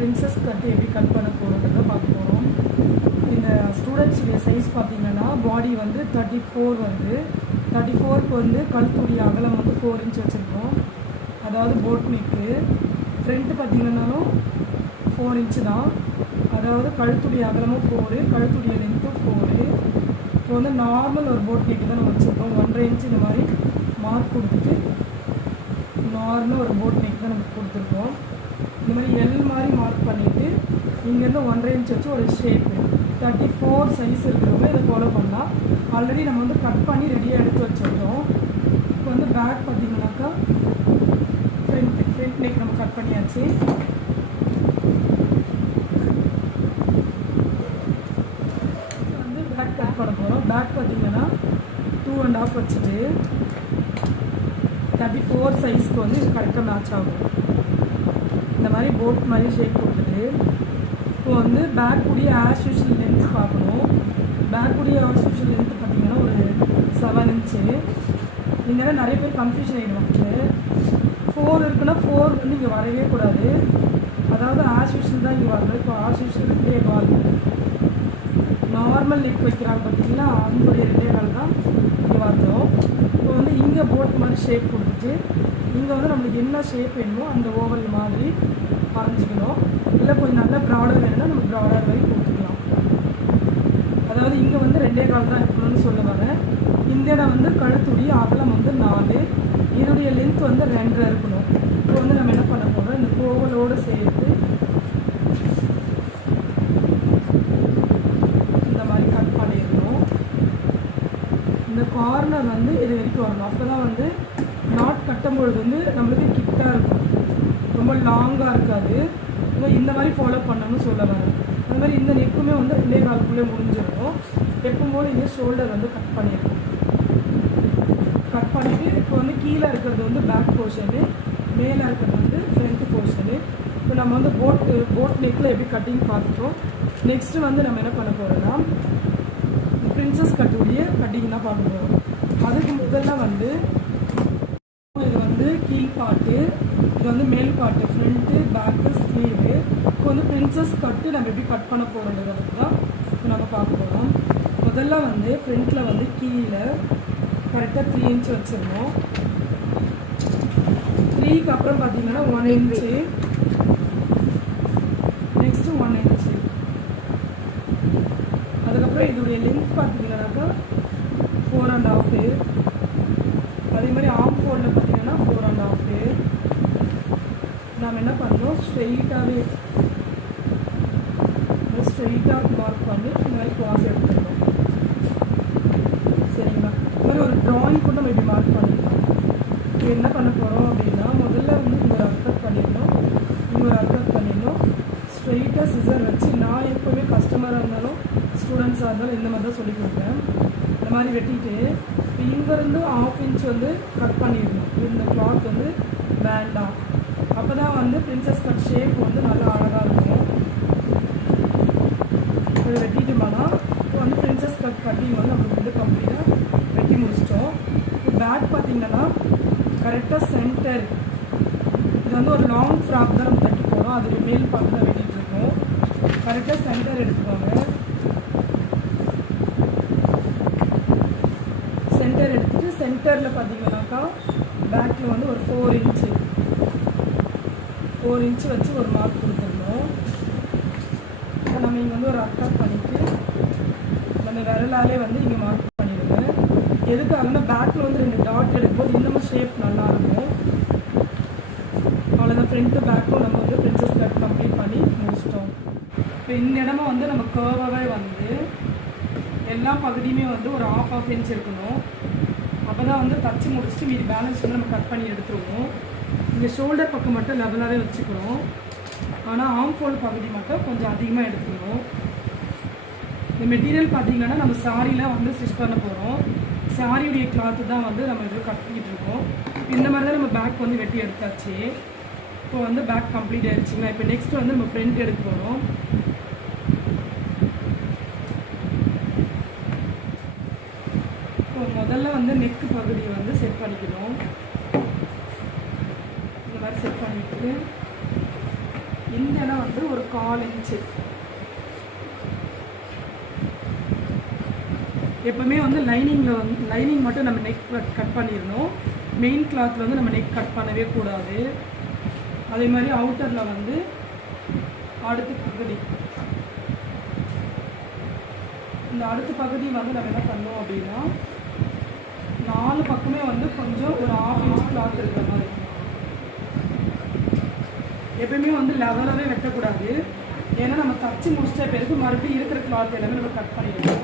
Princess cut எப்படி cut பண்ண போகிறோன்றதை பார்க்க போகிறோம். இந்த ஸ்டூடெண்ட்ஸுடைய சைஸ் பார்த்திங்கன்னா பாடி வந்து 34 வருது. 34க்கு வந்து கழுத்துடைய அகலம் வந்து 4 இன்ச் வச்சுருக்கோம். அதாவது போட் நெக்கு. ஃப்ரண்ட்டு பார்த்திங்கன்னாலும் 4 இன்ச்சு தான். அதாவது கழுத்துடைய அகலமும் 4, கழுத்துடைய லென்த்தும் 4. இப்போ வந்து நார்மல் ஒரு போட் நெக்கு தான் நம்ம வச்சுருக்கோம். 1.5 இன்ச் இந்த மாதிரி மார்க் கொடுத்துட்டு நார்மலாக ஒரு போட் நெக் தான் நமக்கு கொடுத்துருக்கோம். இந்த மாதிரி எல் மாதிரி மார்க் பண்ணிவிட்டு இங்கேருந்து 1.5 இன்ச் வச்சு ஒரு ஷேப்பு 34 சைஸ் இருக்கிறவங்க இதை ஃபாலோ பண்ணலாம். ஆல்ரெடி நம்ம வந்து கட் பண்ணி ரெடியாக எடுத்து வச்சுருக்கோம். இப்போ வந்து பேக் பார்த்திங்கனாக்கா ஃப்ரண்ட் நெக் நம்ம கட் பண்ணியாச்சு. வந்து பேக் கட் பண்ண போகிறோம். பேக் பார்த்திங்கன்னா 2.5 வச்சுட்டு 34 சைஸ்க்கு வந்து இது கரெக்டாக மேட்ச் ஆகும். இந்த மாதிரி போட் மாதிரி ஷேப் கொடுத்துட்டு இப்போ வந்து பேக்குடைய ஆஸ் யூஷுவல் லென்த் பார்க்கணும். பேக்குடைய ஆஸ் யூஷுவல் லென்த் பார்த்திங்கன்னா ஒரு 7 இன்ச்சு. இங்கே நிறைய பேர் கன்ஃபியூஷன் ஆகிடுவாங்க. 4 இருக்குன்னா 4 வந்து இங்கே வரவே கூடாது. அதாவது ஆஸ் யூஷுவல் தான் இங்கே வரணும். இப்போ ஆஸ் யூஷுவல் 2 கால் நார்மல் நெக் வைக்கிறாங்க பார்த்திங்கன்னா அவங்களுடைய 2 கால் தான் இங்கே வரணும். இப்போ வந்து இங்கே போட் மாதிரி ஷேப் கொடுத்துட்டு இங்கே வந்து நம்மளுக்கு என்ன ஷேப் வேணுமோ அந்த ஓவல் மாதிரி வரைஞ்சிக்கணும். இல்லை கொஞ்சம் நல்லா ப்ராடர் வேணும்னா நம்ம ப்ராடர் மாதிரி கொடுத்துக்கலாம். அதாவது இங்கே வந்து 2 கால் தான் இருக்கணும்னு சொல்ல வரேன். இந்த இடம் வந்து கழுத்துடைய அகலம் வந்து 4, இதோடைய லென்த் வந்து 2 இருக்கணும். இப்போ வந்து நம்ம என்ன பண்ண போகிறோம், இந்த ஓவலோடு சேர்த்து இந்த மாதிரி கட் பண்ணிடணும். இந்த கார்னர் வந்து இது வரைக்கும் வரணும். அப்போ தான் வந்து நாட் கட்டும்பொழுது வந்து நம்மளுக்கு கிட்டாக இருக்கும், ரொம்ப லாங்காக இருக்காது. இந்த மாதிரி ஃபாலோ பண்ணணும்னு சொல்ல வரேன். அது மாதிரி இந்த நெக்குமே வந்து 2 காலுக்குள்ளே முடிஞ்சிடும். எப்பவும் போல் இந்த ஷோல்டர் வந்து கட் பண்ணியிருக்கோம். கட் பண்ணிவிட்டு இப்போ வந்து கீழே இருக்கிறது வந்து பேக் போர்ஷனு, மேலே இருக்கிறது வந்து ஃப்ரண்ட் போர்ஷனு. இப்போ நம்ம வந்து போட் நெக்கில் எப்படி கட்டிங் பார்த்துட்டோம். நெக்ஸ்ட்டு வந்து நம்ம என்ன பண்ண போகிறோன்னா பிரின்சஸ் கட்டுடைய கட்டிங் தான் பார்க்க போகிறோம். அதுக்கு முதல்ல வந்து இது வந்து கீழ் பாட்டு, இது வந்து மேல் பாட்டு, ஃப்ரண்ட்டு பேக்கு ஸ்லீவு. இப்போ வந்து பிரின்சஸ் கட்டு நம்ம எப்படி கட் பண்ண போகிறோன்றதை தான் இப்போ நம்ம பார்க்க போகிறோம். முதல்ல வந்து ஃப்ரண்ட்டில் வந்து கீழே கரெக்டாக 3 இன்ச் வச்சிடணும். 3க்கு அப்புறம் பார்த்தீங்கன்னா 1 இன்ச்சு, நெக்ஸ்ட்டு 1 இன்ச்சு. அதுக்கப்புறம் இதோடைய லென்த் பார்த்தீங்கன்னாக்கா 4.5. அதே மாதிரி ஆர்ம் ஃபோல்டில் பார்த்தீங்கன்னா 4.5. நாம் என்ன பண்ணோம், ஸ்ட்ரெயிட்டாகவே மார்க் பண்ணி இந்த மாதிரி கிராஸ் எடுத்துருக்கோம். சரிங்களா? இந்த மாதிரி ஒரு ட்ராயிங் கூட நம்ம இப்படி மார்க் பண்ணிடலாம். இப்போ என்ன பண்ண போகிறோம் அப்படின்னா முதல்ல வந்து இங்கே ஒரு அர்க்கட் பண்ணிடணும், இங்கே ஒரு அர்க்கட் பண்ணிடணும். ஸ்ட்ரெயிட்டாக சிசர் வச்சு, நான் எப்போவுமே கஸ்டமராக இருந்தாலும் ஸ்டூடெண்ட்ஸாக இருந்தாலும் இந்த மாதிரி தான் சொல்லி கொடுப்பேன். இந்த மாதிரி வெட்டிட்டு இப்போ இங்கேருந்து 1/2 இன்ச் வந்து கட் பண்ணிடணும். இந்த கிளாத் வந்து வேண்டாம். அப்போ தான் வந்து பிரின்சஸ் கட் ஷேப் வந்து நல்லா அழகாக இருக்கும். இது வெட்டிட்டோம்னா இப்போ வந்து பிரின்சஸ் கட் கட்டிங் வந்து நம்மளுக்கு வந்து கம்ப்ளீட்டாக வெட்டி முடிச்சிட்டோம். இப்போ பேக் பார்த்திங்கன்னா கரெக்டாக சென்டர், இது வந்து ஒரு லாங் ஃப்ராக் தான் நம்ம தைக்க போகிறோம். அதோடைய மேல் பார்த்து தான் வெட்டிகிட்ருக்கோம். கரெக்டாக சென்டர் எடுத்துக்கோங்க. சென்டர் எடுத்துகிட்டு சென்டரில் பார்த்தீங்கன்னாக்கா பேக்கில் வந்து ஒரு 4 இன்ச்சு வச்சு ஒரு மார்க் கொடுத்துருந்தோம். இப்போ நம்ம இங்கே வந்து ஒரு அட்டாக் பண்ணிவிட்டு நம்ம விரலாலே வந்து இங்கே மார்க் பண்ணிடுங்க. எதுக்காகனா பேக்கில் வந்து 2 டாட் எடுக்கும்போது இன்னமும் ஷேப் நல்லாயிருக்கும். அவ்வளோதான், ஃப்ரண்ட்டு பேக்கும் நம்ம வந்து பிரின்சஸ் கட் கம்ப்ளீட் பண்ணி முடிச்சிட்டோம். இப்போ இந்த இடமா வந்து நம்ம கர்வாகவே வந்து எல்லா பகுதியுமே வந்து ஒரு 1/2 இன்ச் இருக்கணும். அப்போ தான் வந்து தச்சு முடிச்சுட்டு மீதி பேலன்ஸ் வந்து நம்ம கட் பண்ணி எடுத்துருவோம். இங்கே ஷோல்டர் பக்கம் மட்டும் லெவலாகவே வச்சுக்கிறோம். ஆனால் ஆர்ம் ஃபோல்டு பகுதி மட்டும் கொஞ்சம் அதிகமாக எடுத்துக்கிறோம். இந்த மெட்டீரியல் பார்த்திங்கன்னா நம்ம சாரியில் வந்து ஸ்டிச் பண்ண போகிறோம். சாரியுடைய கிளாத்து தான் வந்து நம்ம இதில் கட் பண்ணிகிட்டு இருக்கோம். இந்த மாதிரி தான் நம்ம பேக் வந்து வெட்டி எடுத்தாச்சு. இப்போ வந்து பேக் கம்ப்ளீட் ஆகிடுச்சுங்களா. இப்போ நெக்ஸ்ட் வந்து நம்ம ஃப்ரண்ட் எடுக்க போகிறோம். இப்போ முதல்ல வந்து நெக்கு பகுதியை வந்து செட் பண்ணிக்கணும். இந்த மாதிரி செட் பண்ணிவிட்டு இந்த இடம் வந்து ஒரு 1/4 இன்ச்சு. எப்பவுமே வந்து லைனிங் மட்டும் நம்ம நெக் கட் பண்ணிடணும். மெயின் கிளாத்தில் வந்து நம்ம நெக் கட் பண்ணவே கூடாது. அதே மாதிரி அவுட்டரில் வந்து அடுத்த பகுதி, இந்த அடுத்த பகுதி வந்து நம்ம என்ன பண்ணோம் அப்படின்னா 4 பக்கமே வந்து கொஞ்சம் ஒரு 1/2 இன்ச் கிளாத் இருக்கிற மாதிரி. எப்பயுமே வந்து லெவலாகவே வெட்டக்கூடாது. ஏன்னா நம்ம தச்சு முடிச்ச பிறகு மறுபடியும் இருக்கிற கிளாத் எல்லாமே நம்ம கட் பண்ணிடுவோம்.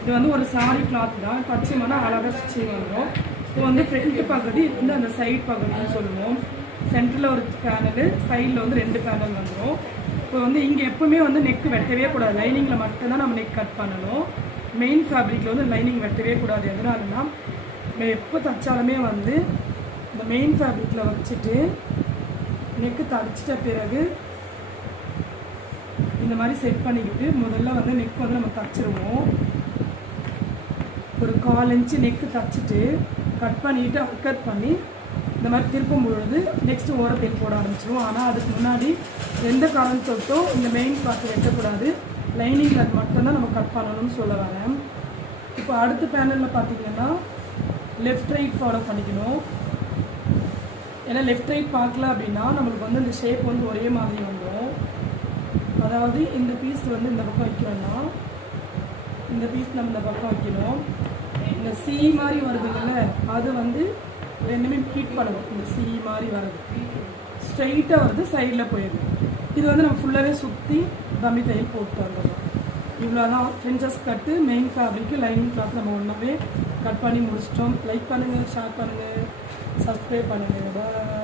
இது வந்து ஒரு சாரி கிளாத் தான், தச்சோம்னா அழகாக ஸ்டிச்சிங் வந்துடும். இது வந்து ஃப்ரண்ட் பகுதி வந்து அந்த சைட் பகுதின்னு சொல்லுவோம். சென்டரில் ஒரு பேனலு, சைடில் வந்து 2 பேனல் வந்துடும். இப்போ வந்து இங்கே எப்பவுமே வந்து நெக் வெட்டவே கூடாது. லைனிங்கில் மட்டும்தான் நம்ம நெக் கட் பண்ணணும். மெயின் ஃபேப்ரிக்கில் வந்து லைனிங் வெட்டவே கூடாது. எதனாலன்னா நம்ம எப்போ தைச்சாலுமே வந்து இந்த மெயின் ஃபேப்ரிக்கில் வச்சுட்டு நெக்கு தடிச்சிட்ட பிறகு இந்த மாதிரி செட் பண்ணிக்கிட்டு முதல்ல வந்து நெக் வந்து நம்ம தச்சிருவோம். ஒரு 1/4 இன்ச்சு நெக்கு தச்சுட்டு கட் பண்ணிவிட்டு அக்கட் பண்ணி இந்த மாதிரி திருப்பும் பொழுது நெக்ஸ்ட் ஓரத்தில் போட ஆரம்பிச்சிடுவோம். ஆனால் அதுக்கு முன்னாடி எந்த காரணத்தொட்டும் இந்த மெயின் பார்த்து வெட்டக்கூடாது. லைனிங்கில் அது மட்டும்தான் நம்ம கட் பண்ணணும்னு சொல்ல வரேன். இப்போ அடுத்த பேனலில் பார்த்தீங்கன்னா லெஃப்ட் ரைட் ஃபாலோ பண்ணிக்கணும். ஏன்னா லெஃப்ட் ரைட் பார்க்கல அப்படின்னா நம்மளுக்கு வந்து இந்த ஷேப் வந்து ஒரே மாதிரி வந்துடும். அதாவது இந்த பீஸ் வந்து இந்த பக்கம் வைக்கிறோன்னா இந்த பீஸ் நம்ம இந்த பக்கம் வைக்கணும். இந்த சி மாதிரி வருதுல்ல, அது வந்து ரெண்டுமே ஹீட் பண்ணணும். இந்த சி மாதிரி வருது ஸ்ட்ரைட்டாக வருது, சைடில் போயிடுது. இது வந்து நம்ம ஃபுல்லாகவே சுற்றி தம்பி தையல் போட்டு வந்துடலாம். இவ்வளோதான் ஃப்ரிஞ்சஸ் கட்டு. மெயின் ஃபேப்ரிக்கு லைனிங் கிளாத் நம்ம ஒன்றாவே கட் பண்ணி முடிச்சிட்டோம். லைக் பண்ணுங்கள், ஷேர் பண்ணுங்கள், சப்ஸ்கிரைப் பண்ணுங்கள். பாய்.